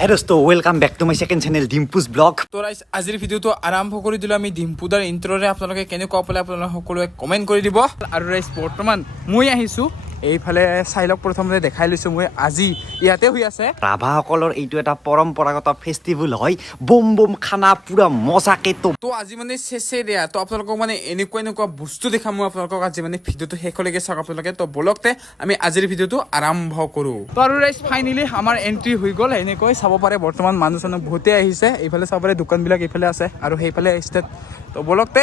Hey dosto, welcome back to my second channel Dimpu's Blog. তো guys আজিৰ ভিডিওটো আৰম্ভ কৰি দিলো আমি ডিম্পুদাৰ ইন্ট্ৰোৰে আপোনালোকে কেনেকুৱা পালে আপোনালোকে সকলোৱে কমেন্ট কৰি দিব আৰু গাইস বৰ্তমান মই আহিছো এইফালে চাইলক প্ৰথমতে দেখাই লৈছো মই আজি ইয়াতে হৈ আছে ৰাভা সকলৰ এইটো এটা পৰম্পৰাগত ফেষ্টিভেল হয় বম বম খানা পুৰা মজাকে তো আজি মানে শেষে দিয়া তো আপোনালোকক মানে এনেকুৱা বস্তু দেখাম মই আপোনালোকক আজি মানে ভিডিওটো শেষলৈকে চাওক আপোনালোকে তো বলকতে আমি আজিৰ ভিডিওটো আৰম্ভ কৰো তো আৰু গাইস ফাইনালি আমাৰ এন্ট্ৰি হৈ গ'ল এনেকৈ চাব পাৰে বৰ্তমান মানুহ চানুহ বহুতে আহিছে এইফালে চাব পাৰে দোকানবিলাক এইফালে আছে আৰু সেইফালে ষ্টেট তো বলকতে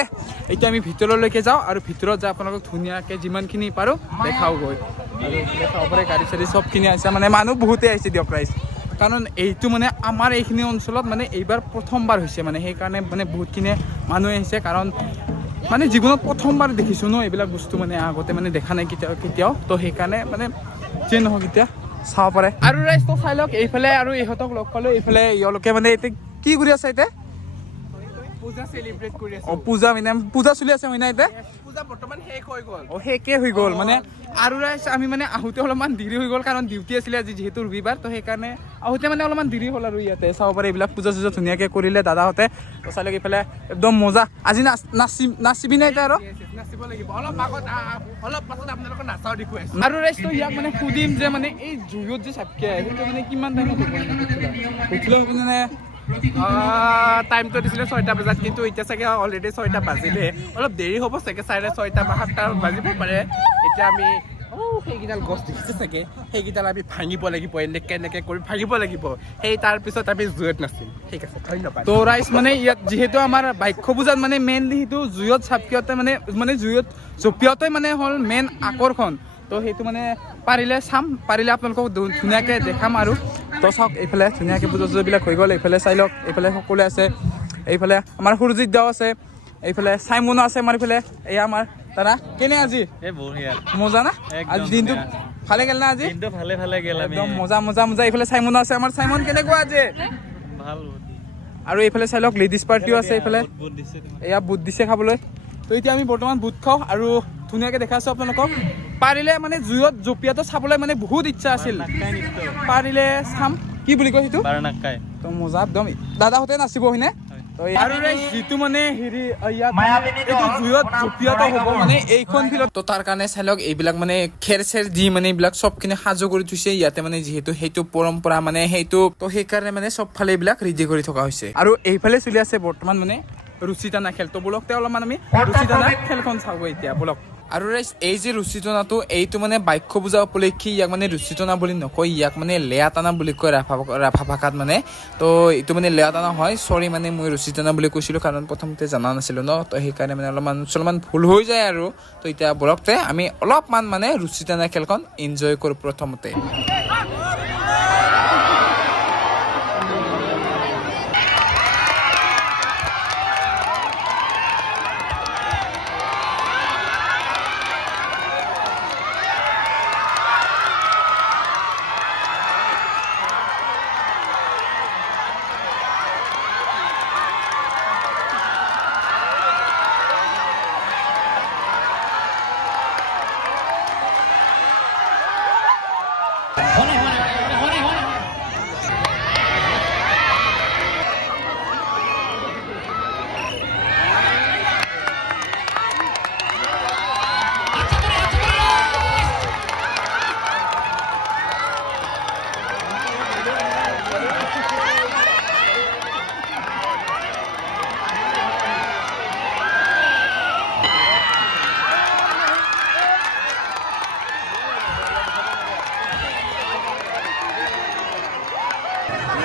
এতিয়া আমি ভিতৰলৈকে যাওঁ আৰু ভিতৰত যা আপোনালোকক ধুনীয়াকে যিমানখিনি পাৰো দেখাও গৈ আৰু চাব পাৰে গাড়ী চাৰি সব কিনি আছে মানে মানুহ বহুতে আহিছে দিয়ক গাইস কাৰণ এইটো মানে আমাৰ এইখিনি অঞ্চলত মানে এইবাৰ প্ৰথমবাৰ হৈছে মানে সেইকাৰণে মানে বহুতখিনি মানুহ আহিছে কাৰণ মানে জীৱনত প্ৰথমবাৰ দেখিছোঁ ন এইবিলাক বস্তু মানে আগতে মানে দেখা নাই কেতিয়াও তো সেইকাৰণে মানে যে নহওক এতিয়া চাব পাৰে আৰু ৰাইজটো চাই লওক এইফালে আৰু ইহঁতক লগ পালোঁ এইফালে ইহঁলোকে মানে এতিয়া কি কৰি আছে এতিয়া পূজা সেলিব্ৰেট কৰি আছে পূজা মানে পূজা চলি আছে হয় না এতিয়া পূজা বৰ্তমান শেষ হৈ গ'ল শেষে হৈ গ'ল মানে আৰু ৰাইজ আমি মানে আহোঁতে অলপমান দেৰি হৈ গ'ল কাৰণ ডিউটি আছিলে আজি যিহেতু ৰবিবাৰ তো সেইকাৰণে আহোঁতে মানে অলপমান দেৰি হ'ল আৰু ইয়াতে চাব পাৰে এইবিলাক পূজা চূজা ধুনীয়াকৈ কৰিলে দাদাহঁতে তো চাই লওক এইফালে একদম মজা আজি নাচিবি নাই এতিয়া আৰু নাচিব লাগিব অলপ আগত অলপ পাছত আপোনালোকৰ নাচাও দেখুৱাই আৰু ৰাইজটো ইয়াক মানে সুধিম যে মানে এই জুইত যে চাপকে সেইটো মানে কিমান টাইমত উঠিলে মানে টাইমটো দিছিলে 6টা বজাত কিন্তু এতিয়া চাগে অলৰেডি 6টা বাজিলে অলপ দেৰি হ'ব চাগে 6:30 বা 7টা বাজিব পাৰে এতিয়া আমি সেইকেইডাল গছ দেখিছে চাগে সেইকেইডাল আমি ভাঙিব লাগিব এনেকৈ কৰি ভাঙিব লাগিব সেই তাৰপিছত আমি জুইত নাচিম ঠিক আছে ধন্যবাদ তো ৰাইজ মানে ইয়াত যিহেতু আমাৰ বাক্য পূজাত মানে মেইনলি সেইটো জুইত চাপকিয়তে মানে জুইত জপিয়তে মানে হ'ল মেইন আকৰ্ষণ তো সেইটো মানে পাৰিলে চাম পাৰিলে আপোনালোকক ধুনীয়াকৈ দেখাম আৰু তো চাওক এইফালে ধুনীয়াকৈ পূজা চূজাবিলাক হৈ গ'ল এইফালে চাই লওক এইফালে সকলোৱে আছে এইফালে আমাৰ সুৰজিৎ দাও আছে এইফালে চাইমনো আছে আমাৰ এইফালে এয়া আমাৰ দাদা কেনে আজি মজা না আজি দিনটো ভালে গেল না আজি দিনটো ভালে গেল একদম মজা এইফালে চাইমনো আছে আমাৰ চাইমন কেনেকুৱা আজি ভাল আৰু এইফালে চাই লওক লেডিজ পাৰ্টিও আছে এইফালে এয়া বুট দিছে খাবলৈ তো এতিয়া আমি বৰ্তমান বুট খাওঁ আৰু ধুনীয়াকৈ দেখাইছোঁ আপোনালোকক পাৰিলে মানে জুইত জপিয়াটো চাবলৈ মানে বহুত ইচ্ছা আছিল পাৰিলে চাম কি বুলি কয় সেইটো তো মজা একদম দাদাহঁতে নাচিব হয়নে আৰু যিটো মানে হেৰি জুইত জপিয়াটো হ'ব মানে এইখন ফিল্ডত তো তাৰ কাৰণে চাই লওক এইবিলাক মানে খেৰ চেৰ দি মানে এইবিলাক চবখিনি সাজু কৰি থৈছে ইয়াতে মানে যিহেতু সেইটো পৰম্পৰা মানে সেইটো তো সেইকাৰণে মানে চবফালে এইবিলাক ৰেডি কৰি থকা হৈছে আৰু এইফালে চলি আছে বৰ্তমান মানে ৰুচিটানা খেল তো বলক অলপমান আমি ৰুচিটানা খেলখন চাব এতিয়া বলক আৰু ৰাইজ এই যে ৰুচিটনাটো এইটো মানে বাক্য পূজা উপলক্ষে ইয়াক মানে ৰুচিটনা বুলি নকয় ইয়াক মানে লেয়াটানা বুলি কয় ৰাভা ভাষাত মানে তো এইটো মানে লেয়াটানা হয় চৰি মানে মই ৰুচিটনা বুলি কৈছিলোঁ কাৰণ প্ৰথমতে জনা নাছিলোঁ ন তো সেইকাৰণে মানে অলপমান ভুল হৈ যায় আৰু তো এতিয়া বলকতে আমি অলপমান মানে ৰুচিটনা খেলখন এনজয় কৰোঁ প্ৰথমতে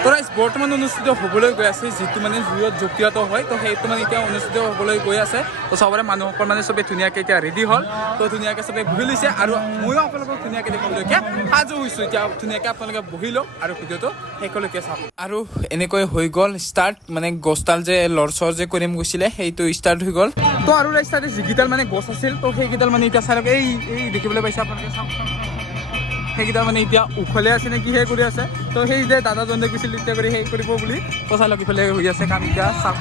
তো ৰাইজ বৰ্তমান অনুষ্ঠিত হ'বলৈ গৈ আছে যিটো মানে জুইত জপিয়াটো হয় তো সেইটো মানে এতিয়া অনুষ্ঠিত হ'বলৈ গৈ আছে তো চবৰে মানুহসকল মানে চবেই ধুনীয়াকৈ এতিয়া ৰেডি হ'ল তো ধুনীয়াকৈ চবেই বহি লৈছে আৰু ময়ো আপোনালোকক ধুনীয়াকৈ দেখাবলৈকে সাজু হৈছোঁ এতিয়া ধুনীয়াকৈ আপোনালোকে বহি লওক আৰু ভিডিঅ'টো শেষলৈকে চাওক আৰু এনেকৈ হৈ গ'ল ষ্টাৰ্ট মানে গছডাল যে লৰচৰ যে কৰিম গৈছিলে সেইটো ষ্টাৰ্ট হৈ গ'ল তো আৰু ৰাইজ তাতে যিকেইডাল মানে গছ আছিল তো সেইকেইডাল মানে এতিয়া চাই লওক এই দেখিবলৈ পাইছে আপোনালোকে চাওক সেইকেইটা মানে এতিয়া উখলে আছে নে কি সেই কৰি আছে তো সেই যে দাদাজনে কৈছিল এতিয়া কৰি সেই কৰিব বুলি তো চাই লওক ইফালে হৈ আছে কাম এতিয়া চাওক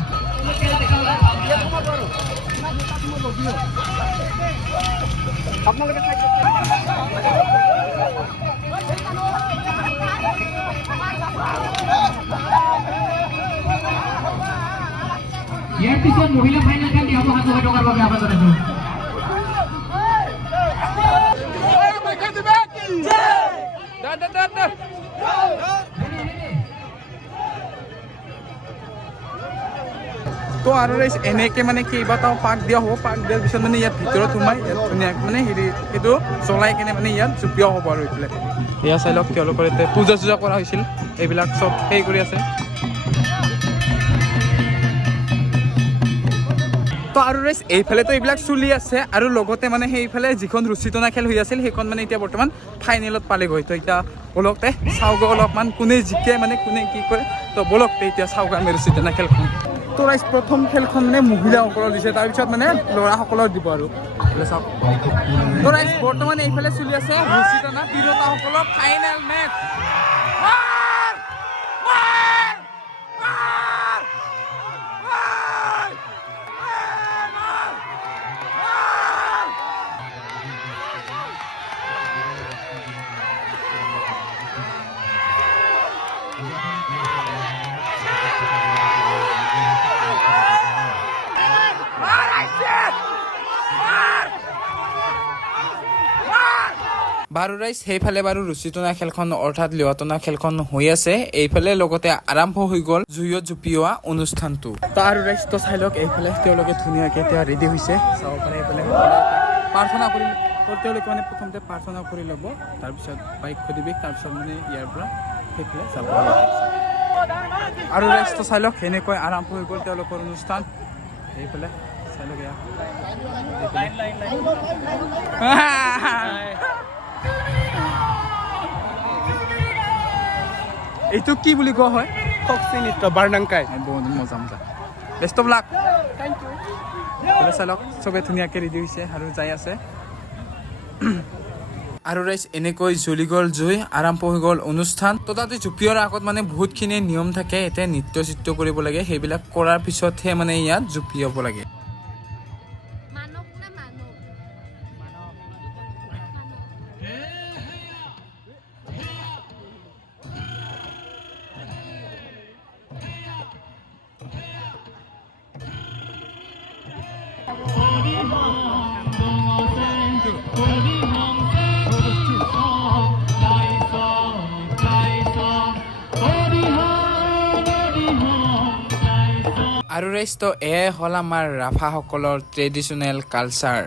আপোনালোকে ইয়াৰ পিছত মহিলা ফাইনেল খেল দিয়া হ'ব 7,000 টকাৰ বাবে আহ্বান জনাইছোঁ। তো আৰু এনেকৈ মানে কেইবাটাও পাক দিয়া হ'ব। পাক দিয়াৰ পিছত মানে ইয়াত ভিতৰত সোমাই ইয়াত ধুনীয়াকৈ মানে হেৰি সেইটো জ্বলাই কিনে মানে ইয়াত জুপিয়া হ'ব আৰু এইফালে এয়া চাই লওক তেওঁলোকৰ ইয়াতে পূজা চূজা কৰা হৈছিল এইবিলাক চব সেই কৰি আছে। তো আৰু এইফালেতো এইবিলাক চলি আছে আৰু লগতে মানে সেইফালে যিখন ৰছী টনা খেল হৈ আছিল সেইখন মানে এতিয়া বৰ্তমান ফাইনেলত পালেগৈ। তো এতিয়া বলকতে চাওগৈ অলপমান কোনে জিকে মানে কোনে কি কৰে। তো বলকতে এতিয়া চাওগৈ আমি ৰছী টনা খেলখন। তো প্ৰথম খেলখন মানে মহিলাসকলৰ দিছে তাৰপিছত মানে ল'ৰাসকলৰ দিব আৰু চাওক। তো বৰ্তমান এইফালে চলি আছে ৰছী টনা তিৰোতাসকলৰ ফাইনেল মেচ। বাৰু সেইফালে বাৰু ৰছী টনা খেলখন অৰ্থাৎ লিৱা টনা খেলখন হৈ আছে। এইফালে লগতে আৰম্ভ হৈ গ'ল জুইত জুপিওৱা অনুষ্ঠানটো। তাৰ তো চাই লওক এইফালে তেওঁলোকে ধুনীয়াকৈ এতিয়া ৰেডি হৈছে চাব পাৰে। এইফালে প্ৰাৰ্থনা কৰি তেওঁলোকে মানে প্ৰথমতে প্ৰাৰ্থনা কৰি ল'ব তাৰপিছত বাইক দিবি তাৰপিছত মানে ইয়াৰ পৰা সেইফালে যাব আৰু তো চাই লওক এনেকৈ আৰম্ভ হৈ গ'ল তেওঁলোকৰ অনুষ্ঠান। এইফালে চাই লওক এইটো কি বুলি কোৱা হয়? ফক্সি নৃত্য বাৰনাংকাই। বহুত মজা মজা বেষ্ট অফ লাক। চাই লওক চবে ধুনীয়াকৈ ৰেডি হৈছে আৰু যাই আছে। আৰু এনেকৈ জ্বলি গ'ল জুই আৰম্ভ হৈ গ'ল অনুষ্ঠান। তো তাতে জুপিওৱাৰ আগত মানে বহুতখিনি নিয়ম থাকে। এতিয়া নৃত্য চিত্য কৰিব লাগে সেইবিলাক কৰাৰ পিছতহে মানে ইয়াত জুপিয়াব লাগে। আৰু তো এয়াই হ'ল আমাৰ ৰাভাসকলৰ ট্ৰেডিশ্যনেল কালচাৰ।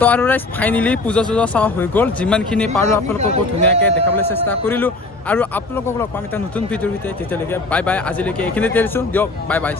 তো আৰু ফাইনেলি পূজা চূজা চোৱা হৈ গ'ল। যিমানখিনি পাৰোঁ আপোনালোককো ধুনীয়াকৈ দেখাবলৈ চেষ্টা কৰিলোঁ আৰু আপোনালোকক লগ পাম এটা নতুন ভিডিঅ'ৰ ভিতৰত। তেতিয়ালৈকে বাই বাই। আজিলৈকে এইখিনিতে এৰিছোঁ দিয়ক বাই বাই।